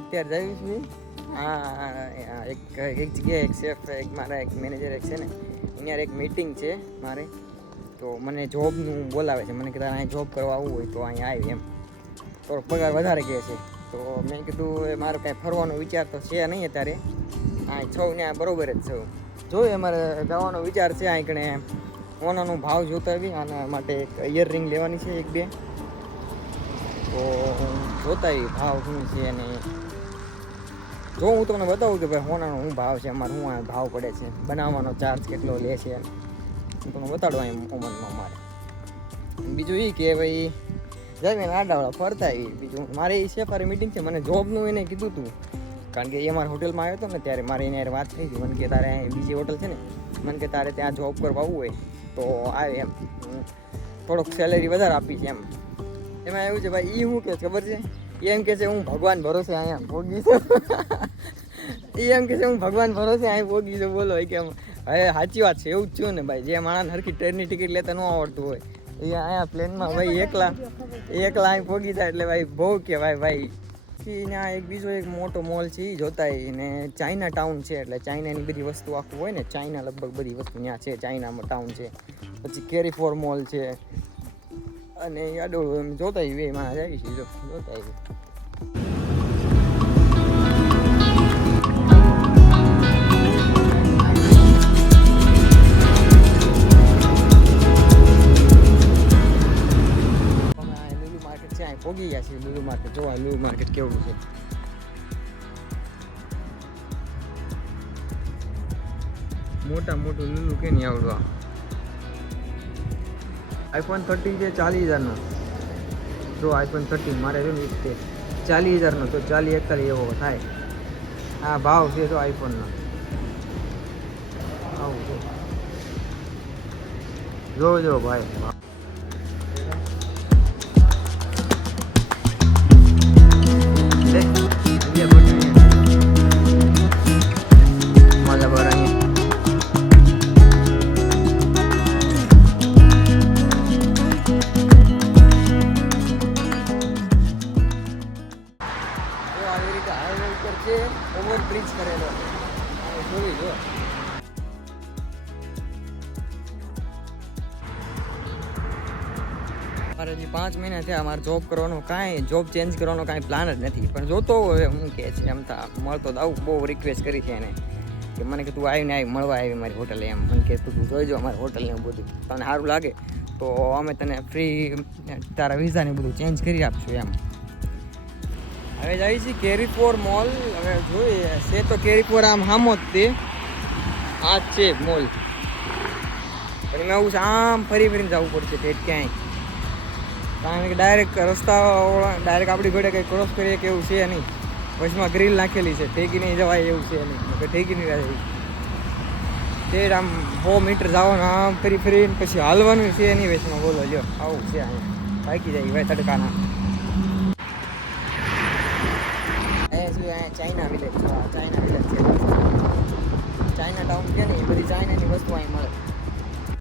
અત્યારે જઈશ છું એક જગ્યાએ એક શેફ એક મારા એક મેનેજર એક છે ને અહીંયા એક મીટિંગ છે મારે, તો મને જોબનું બોલાવે છે. મને કીધા અહીં જોબ કરવા આવવું હોય તો અહીંયા આવી એમ, થોડો પગાર વધારે કહે છે. તો મેં કીધું મારો કાંઈ ફરવાનો વિચાર તો છે નહીં અત્યારે, અહીં છઉં ત્યાં બરાબર જ છું. જોઈએ અમારે જવાનો વિચાર છે. અહીં કણે સોનાનો ભાવ જોતા આવી, આના માટે એક ઇયરરિંગ લેવાની છે એક બે, તો જોતા આવી ભાવ શું છે. અને જો હું તમને બતાવું કે ભાઈ સોનાનો શું ભાવ છે, અમારે શું ભાવ પડે છે, બનાવવાનો ચાર્જ કેટલો લે છે, હું તમને બતાડવા એમ ઓમનમાં મારે. બીજું એ કે ભાઈ જઈને આડાવાળા ફરતા આવી. બીજું મારે એ સેફારી મિટિંગ છે, મને જોબનું એને કીધું હતું, કારણ કે એ મારા હોટલમાં આવ્યો હતો ને ત્યારે મારે એને વાત થઈ હતી. મને કે તારે બીજી હોટલ છે ને, મને કે તારે ત્યાં જોબ કરવા આવવું હોય તો આવે એમ, થોડોક સેલેરી વધારે આપી છે એમ. એમાં એવું છે ભાઈ, એ શું કહે ખબર છે, એમ કહે છે હું ભગવાન ભરોસે અહીંયા ભોગી છું. એ એમ કહે છે હું ભગવાન ભરોસે અહીં ભોગી છું. બોલો કે હવે સાચી વાત છે, એવું જ થયું ને ભાઈ. જે માણસ હરખી ટ્રેનની ટિકિટ લેતા ન આવડતું હોય એ અહીંયા પ્લેનમાં ભાઈ એકલા અહીં ભોગી જાય એટલે ભાઈ બહુ કહેવાય ભાઈ. ત્યાં એક બીજો એક મોટો મોલ છે એ જોતા ને ચાઇના ટાઉન છે, એટલે ચાઇનાની બધી વસ્તુ આખું હોય ને, ચાઇના લગભગ બધી વસ્તુ ત્યાં છે. ચાઇનામાં ટાઉન છે, પછી કેરીફોર મોલ છે, અને આડો એમ જોતા આવી એમાં જાય છે. જોતા આવી પોગી ગયા છે. લુલુ માર્કેટ જોવા, લુલુ માર્કેટ કેવું છે. મોટા મોટું લુલુ કે નહીં આવડવા. iPhone 13 છે 40,000નો. જો iPhone 13 મારે જો ને 40,000નો, તો 40-41 એવો થાય. આ ભાવ છે તો આઈફોનનો આવું છે. જો ભાઈ મજા બરાબર. ઓવરબ્રિજ કરેલો જોઈ જો. મારે હજી 5 મહિના થયા. મારે જોબ કરવાનો કાંઈ જોબ ચેન્જ કરવાનો કાંઈ પ્લાન જ નથી, પણ જોતો હોય હું કહે છે એમ તા મળતો તો આવું. બહુ રિક્વેસ્ટ કરી છે એને કે મને કે તું આવીને મળવા આવી મારી હોટલે એમ. મને કે તું જોઈજો અમારી હોટલને એવું બધું, તને સારું લાગે તો અમે તને ફ્રી તારા વિઝાને બધું ચેન્જ કરી આપશું એમ. હવે જાય છે કેરીફોર મોલ. હવે જોઈએ છે તો કેરીફોર આમ સામો જ તે આ જ છે મોલ, પણ એમાં એવું છે આમ ફરીને જવું પડશે તે ક્યાંય, કારણ કે ડાયરેક્ટ રસ્તા ડાયરેક્ટ આપણી ઘોડે કંઈ ક્રોસ કરીએ કે એવું છે નહીં. વચમાં ગ્રીલ નાખેલી છે, ઠેકી નહીં જવાય એવું છે નહીં, ઠેકી નહીં જાય. તે આમ 100 મીટર જવાનું, આમ ફરીને પછી હાલવાનું છે એની વચમાં. બોલો લ્યો આવું છે અહીંયા. બાકી જાય ભાઈ તડકાના. અહીંયા ચાઇના વિલેજ છે. ચાઇના વિલેજ છે, ચાઇના ટાઉન છે ને, એ બધી ચાઇનાની વસ્તુ અહીં મળે.